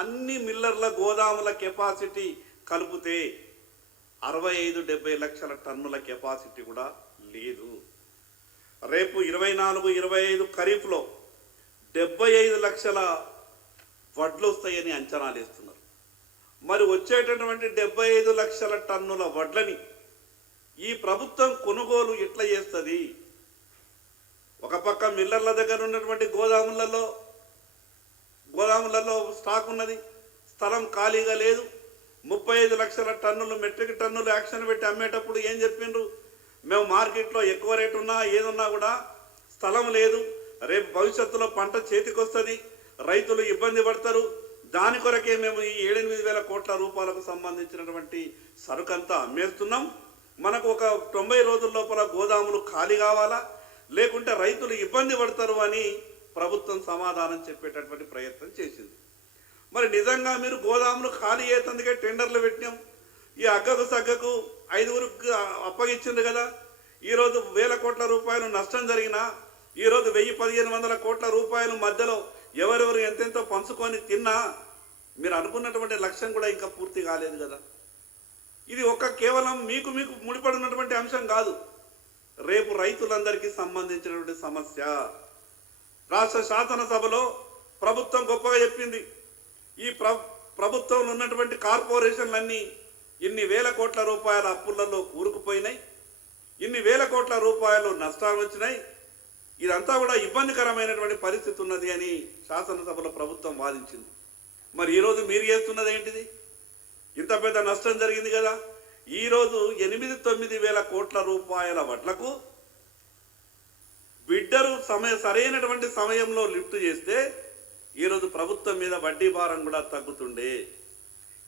అన్ని మిల్లర్ల గోదాముల కెపాసిటీ కలిపితే 65-70 లక్షల టన్నుల కెపాసిటీ కూడా లేదు. రేపు 24-25 ఖరీఫ్లో 75 లక్షల వడ్లు వస్తాయని అంచనాలు వేస్తున్నారు. మరి వచ్చేటటువంటి 75 లక్షల టన్నుల వడ్లని ఈ ప్రభుత్వం కొనుగోలు ఎట్లా చేస్తుంది? ఒక పక్క మిల్లర్ల దగ్గర ఉన్నటువంటి గోదాములలో స్టాక్ ఉన్నది, స్థలం ఖాళీగా లేదు. 35 లక్షల టన్నులు మెట్రిక్ టన్నులు యాక్షన్ పెట్టి అమ్మేటప్పుడు ఏం చెప్పిండ్రు? మేము మార్కెట్లో ఎక్కువ రేటు ఉన్నా ఏదున్నా కూడా స్థలం లేదు, రేపు భవిష్యత్తులో పంట చేతికి వస్తుంది, రైతులు ఇబ్బంది పడతారు, దాని కొరకే మేము ఈ 7-8 వేల కోట్ల రూపాయలకు సంబంధించినటువంటి సరుకంతా అమ్మేస్తున్నాం, మనకు ఒక 90 రోజుల లోపల గోదాములు ఖాళీ కావాలా, లేకుంటే రైతులు ఇబ్బంది పడతారు అని ప్రభుత్వం సమాధానం చెప్పేటటువంటి ప్రయత్నం చేసింది. మరి నిజంగా మీరు గోదాములు ఖాళీ అయ్యేందుకే టెండర్లు పెట్టినాం, ఈ అగ్గకు సగ్గకు 5గురికి అప్పగించింది కదా, ఈరోజు 1000 కోట్ల రూపాయలు నష్టం జరిగినా, ఈరోజు 1000-1500 కోట్ల రూపాయలు మధ్యలో ఎవరెవరు ఎంతెంతో పంచుకొని తిన్నా మీరు అనుకున్నటువంటి లక్ష్యం కూడా ఇంకా పూర్తి కాలేదు కదా. ఇది కేవలం మీకు ముడిపడినటువంటి అంశం కాదు, రేపు రైతులందరికీ సంబంధించినటువంటి సమస్య. రాష్ట్ర శాసనసభలో ప్రభుత్వం గొప్పగా చెప్పింది, ఈ ప్రభుత్వంలో ఉన్నటువంటి కార్పొరేషన్లన్నీ ఇన్ని 1000 కోట్ల రూపాయల అప్పులలో కూరుకుపోయినాయి, ఇన్ని 1000 కోట్ల రూపాయలు నష్టాలు వచ్చినాయి, ఇదంతా కూడా ఇబ్బందికరమైనటువంటి పరిస్థితి ఉన్నది అని శాసనసభలో ప్రభుత్వం వాదించింది. మరి ఈరోజు మీరు చేస్తున్నది ఏంటిది? ఇంత పెద్ద నష్టం జరిగింది కదా, ఈరోజు 8-9 వేల కోట్ల రూపాయల వడ్లకు బిడ్డరు సరైనటువంటి సమయంలో లిఫ్ట్ చేస్తే ఈరోజు ప్రభుత్వం మీద వడ్డీ భారం కూడా తగ్గుతుండే.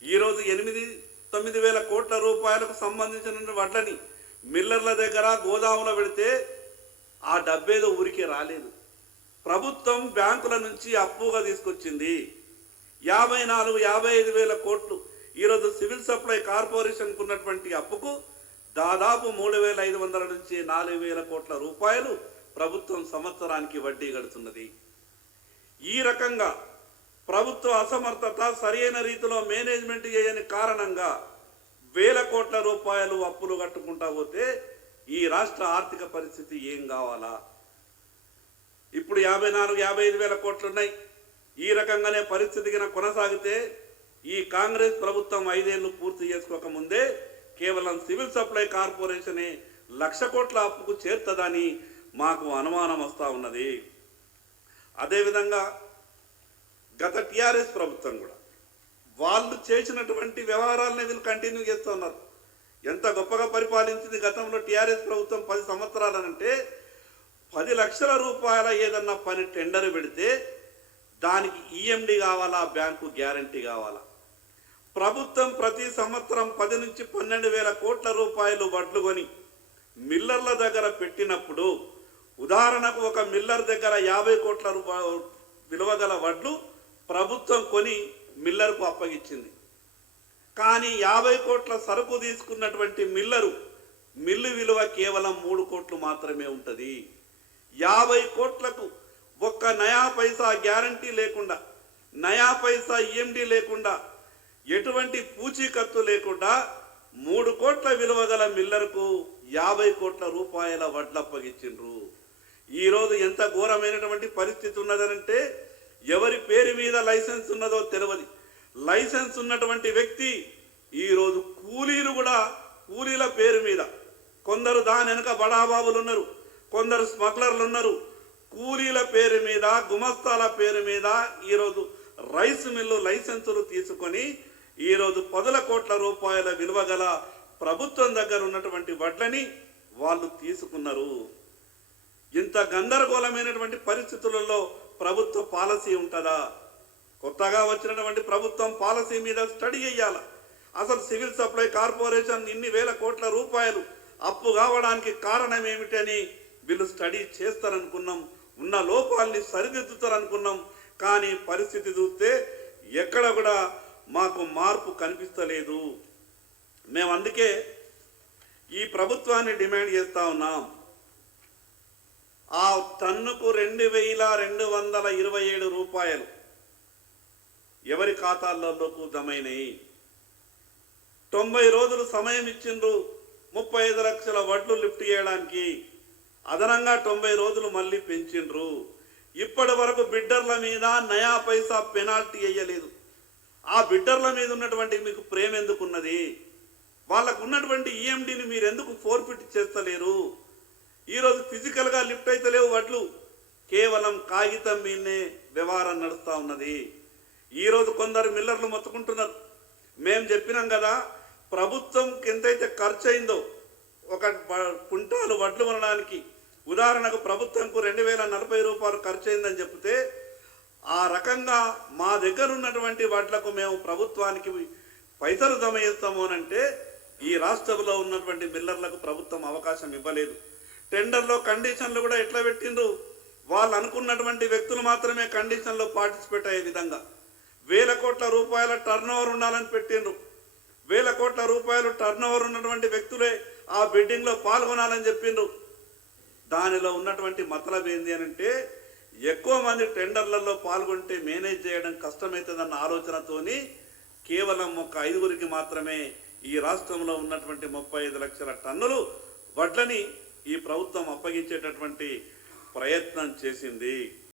ఈరోజు 8-9 వేల కోట్ల రూపాయలకు సంబంధించిన వడ్లని మిల్లర్ల దగ్గర గోదాములో పెడితే ఆ డబ్బేదో ఊరికే రాలేదు, ప్రభుత్వం బ్యాంకుల నుంచి అప్పుగా తీసుకొచ్చింది. 54-55 వేల కోట్లు ఈరోజు సివిల్ సప్లై కార్పొరేషన్కు ఉన్నటువంటి అప్పుకు దాదాపు 3,500 నుంచి 4,000 కోట్ల రూపాయలు ప్రభుత్వం సంవత్సరానికి వడ్డీ కడుతున్నది. ఈ రకంగా ప్రభుత్వ అసమర్థత, సరైన రీతిలో మేనేజ్మెంట్ చేయని కారణంగా 1000 కోట్ల రూపాయలు అప్పులు కట్టుకుంటా పోతే ఈ రాష్ట్ర ఆర్థిక పరిస్థితి ఏం కావాలా? ఇప్పుడు 54-55 వేల కోట్లు ఉన్నాయి. ఈ రకంగానే పరిస్థితికి కొనసాగితే ఈ కాంగ్రెస్ ప్రభుత్వం 5 ఏళ్ళు పూర్తి చేసుకోకముందే కేవలం సివిల్ సప్లై కార్పొరేషనే 1,00,000 కోట్ల అప్పుకు చేరుతుందని మాకు అనుమానం వస్తూ ఉన్నది. అదేవిధంగా గత టీఆర్ఎస్ ప్రభుత్వం కూడా వాళ్ళు చేసినటువంటి వ్యవహారాలనే వీళ్ళు కంటిన్యూ చేస్తూ ఉన్నారు. ఎంత గొప్పగా పరిపాలించింది గతంలో టీఆర్ఎస్ ప్రభుత్వం 10 సంవత్సరాలనంటే 10 లక్షల రూపాయల ఏదన్నా పని టెండర్ పెడితే దానికి ఈఎండి కావాలా, బ్యాంకు గ్యారంటీ కావాలా? ప్రభుత్వం ప్రతి సంవత్సరం 10-12 వేల కోట్ల రూపాయలు వడ్లు కొని మిల్లర్ల దగ్గర పెట్టినప్పుడు, ఉదాహరణకు ఒక మిల్లర్ దగ్గర 50 కోట్ల రూపాయలు విలువ గల వడ్లు ప్రభుత్వం కొని మిల్లర్కు అప్పగించింది. కానీ 50 కోట్ల సరుకు తీసుకున్నటువంటి మిల్లు విలువ కేవలం 3 కోట్లు మాత్రమే ఉంటుంది. 50 కోట్లకు ఒక్క నయా పైసా గ్యారంటీ లేకుండా, నయా పైసా ఈఎండి లేకుండా, ఎటువంటి పూచీకత్తు లేకుండా 3 కోట్ల విలువ గల మిల్లర్కు 50 కోట్ల రూపాయల వడ్లు అప్పగించిండ్రు. ఈరోజు ఎంత ఘోరమైనటువంటి పరిస్థితి ఉన్నదనంటే ఎవరి పేరు మీద లైసెన్స్ ఉన్నదో తెలియదు. లైసెన్స్ ఉన్నటువంటి వ్యక్తి ఈరోజు కూలీల పేరు మీద, కొందరు దాని వెనుక బడాబాబులు ఉన్నారు, కొందరు స్మగ్లర్లు ఉన్నారు, కూలీల పేరు మీద, గుమస్తాల పేరు మీద ఈరోజు రైస్ మిల్లు లైసెన్సులు తీసుకొని ఈరోజు 10 కోట్ల రూపాయల విలువ గల ప్రభుత్వం దగ్గర ఉన్నటువంటి వడ్లని వాళ్ళు తీసుకున్నారు. ఇంత గందరగోళమైనటువంటి పరిస్థితులలో ప్రభుత్వ పాలసీ ఉంటుందా? కొత్తగా వచ్చినటువంటి ప్రభుత్వం పాలసీ మీద స్టడీ చేయాలి. అసలు సివిల్ సప్లై కార్పొరేషన్ ఇన్ని 1000 కోట్ల రూపాయలు అప్పు కావడానికి కారణం ఏమిటని వీళ్ళు స్టడీ చేస్తారనుకున్నాం, ఉన్న లోపాలని సరిదిద్దుతారనుకున్నాం. కానీ పరిస్థితి చూస్తే ఎక్కడ కూడా మాకు మార్పు కనిపిస్తలేదు. మేము అందుకే ఈ ప్రభుత్వాన్ని డిమాండ్ చేస్తూ ఉన్నాం. ఆ టన్నుకు 2,227 రూపాయలు ఎవరి ఖాతాల్లోకి జమైనాయి. 90 రోజులు సమయం ఇచ్చిండ్రు 35 లక్షల వడ్లు లిఫ్ట్ చేయడానికి. అదనంగా 90 రోజులు మళ్ళీ పెంచిండ్రు. ఇప్పటి వరకు బిడ్డర్ల మీద నయా పైసా పెనాల్టీ వేయలేదు. ఆ బిడ్డర్ల మీద ఉన్నటువంటి మీకు ప్రేమ ఎందుకున్నది? వాళ్ళకు ఉన్నటువంటి ఈఎండిని మీరు ఎందుకు ఫోర్ఫిట్ చేస్తలేరు? ఈరోజు ఫిజికల్గా లిఫ్ట్ అయితే లేవు వడ్లు, కేవలం కాగితం మీదనే వ్యవహారం నడుస్తూ ఉన్నది. ఈరోజు కొందరు మిల్లర్లు మొత్తుకుంటున్నారు. మేము చెప్పినాం కదా, ప్రభుత్వంకి ఎంతైతే ఖర్చు అయిందో ఒక కుంటాలు వడ్లు కొనడానికి, ఉదాహరణకు ప్రభుత్వంకు 2040 రూపాయలు ఖర్చు అయిందని చెప్తే, ఆ రకంగా మా దగ్గర ఉన్నటువంటి వడ్లకు మేము ప్రభుత్వానికి పైసలు జమ చేస్తాము అనంటే ఈ రాష్ట్రంలో ఉన్నటువంటి మిల్లర్లకు ప్రభుత్వం అవకాశం ఇవ్వలేదు. టెండర్లో కండిషన్లు కూడా ఎట్లా పెట్టిండ్రు? వాళ్ళు అనుకున్నటువంటి వ్యక్తులు మాత్రమే కండిషన్లో పార్టిసిపేట్ అయ్యే విధంగా 1000 కోట్ల రూపాయల టర్న్ ఓవర్ ఉండాలని పెట్టిండ్రు. 1000 కోట్ల రూపాయలు టర్న్ ఓవర్ ఉన్నటువంటి వ్యక్తులే ఆ బిడ్డింగ్లో పాల్గొనాలని చెప్పిండ్రు. దానిలో ఉన్నటువంటి మతలబ్ ఏంది అని అంటే, ఎక్కువ మంది టెండర్లలో పాల్గొంటే మేనేజ్ చేయడం కష్టమవుతుందన్న ఆలోచనతోని కేవలం ఒక 5గురికి మాత్రమే ఈ రాష్ట్రంలో ఉన్నటువంటి 35 లక్షల టన్నులు వడ్లని ఈ ప్రభుత్వం అప్పగించేటటువంటి ప్రయత్నం చేసింది.